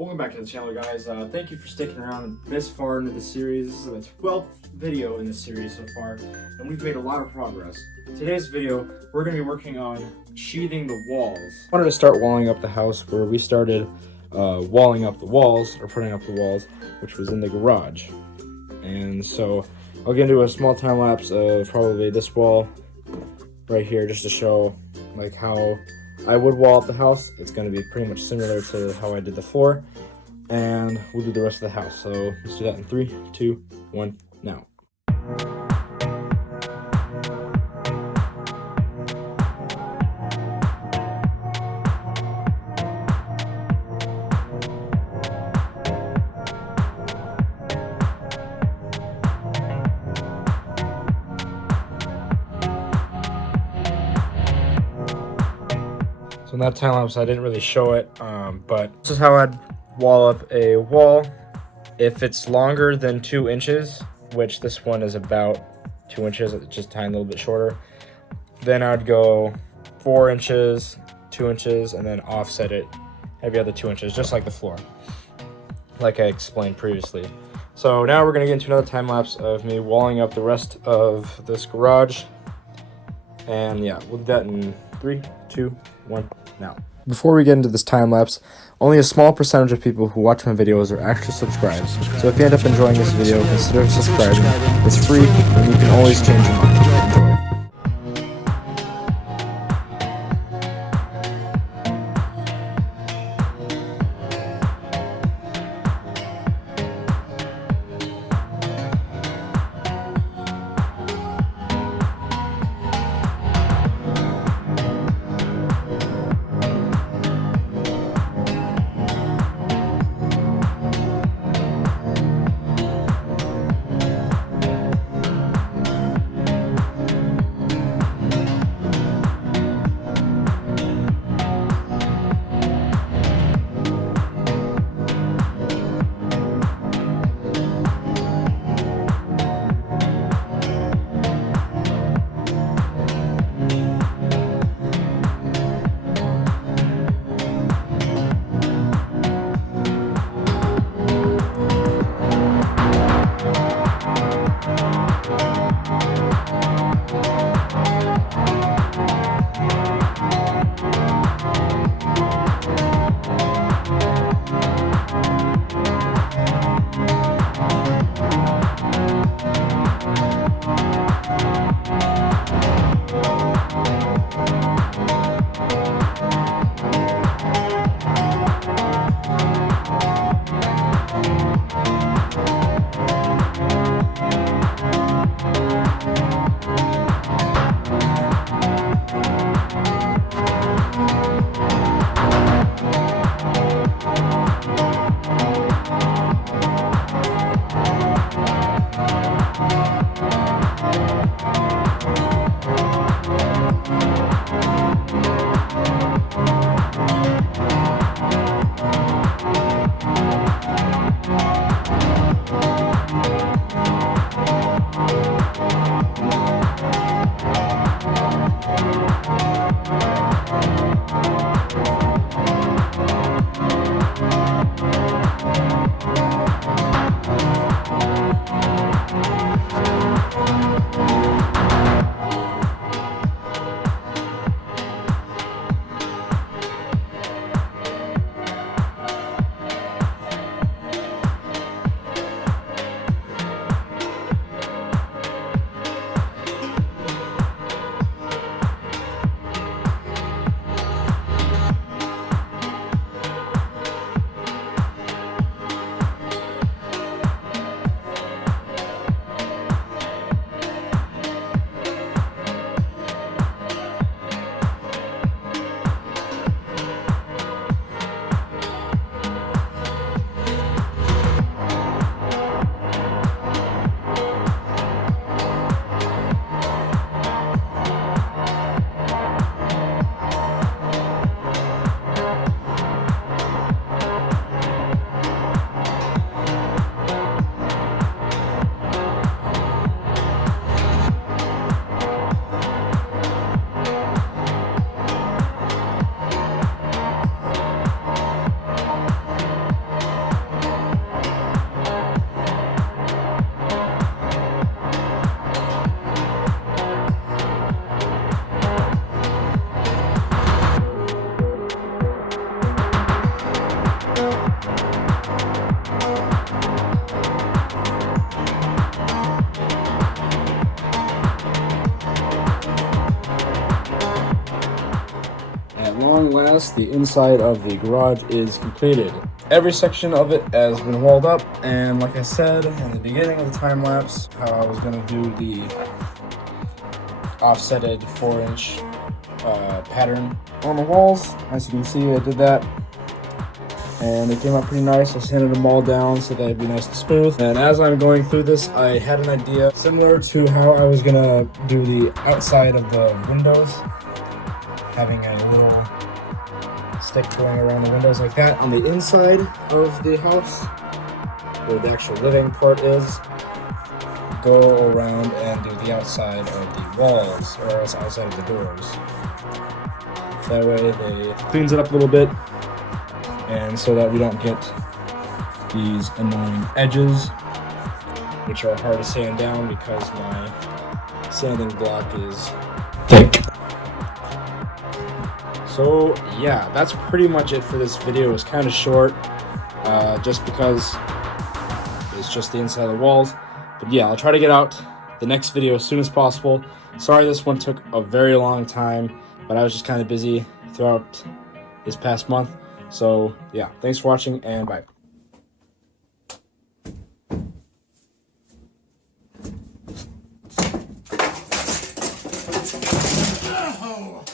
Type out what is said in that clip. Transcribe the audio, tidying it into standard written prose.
Welcome back to the channel, guys. Thank you for sticking around this far into the series. This is the 12th video in the series so far, and we've made a lot of progress. Today's video, we're going to be working on sheathing the walls. I wanted to start walling up the house where we started walling up the walls, or putting up the walls, which was in the garage. And so I'll get into a small time lapse of probably this wall right here just to show like how I would wall up the house. It's going to be pretty much similar to how I did the floor, and we'll do the rest of the house. So let's do that in 3, 2, 1, now. So in that time lapse, I didn't really show it, but this is how I'd wall up a wall. If it's longer than 2 inches, which this one is about 2 inches, it's just a tiny little bit shorter, then I'd go 4 inches, 2 inches, and then offset it every other 2 inches, just like the floor, like I explained previously. So now we're gonna get into another time lapse of me walling up the rest of this garage. And yeah, we'll do that in 3, 2, 1, now. Before we get into this time lapse, only a small percentage of people who watch my videos are actually subscribed. So if you end up enjoying this video, consider subscribing. It's free, and you can always change your mind. Enjoy. thus the inside of the garage is completed. Every section of it has been walled up, and like I said in the beginning of the time lapse, how I was going to do the offsetted 4-inch pattern on the walls. As you can see, I did that, and it came out pretty nice. I sanded them all down so they'd be nice and smooth. And as I'm going through this, I had an idea similar to how I was gonna do the outside of the windows, having a little stick going around the windows like that. On the inside of the house, where the actual living part is, go around and do the outside of the walls, or else outside of the doors. That way they cleans it up a little bit, and so that we don't get these annoying edges, which are hard to sand down because my sanding block is thick. So yeah, that's pretty much it for this video. It was kind of short, just because it's just the inside of the walls. But yeah, I'll try to get out the next video as soon as possible. Sorry this one took a very long time, but I was just kind of busy throughout this past month. So yeah, thanks for watching, and bye. Oh.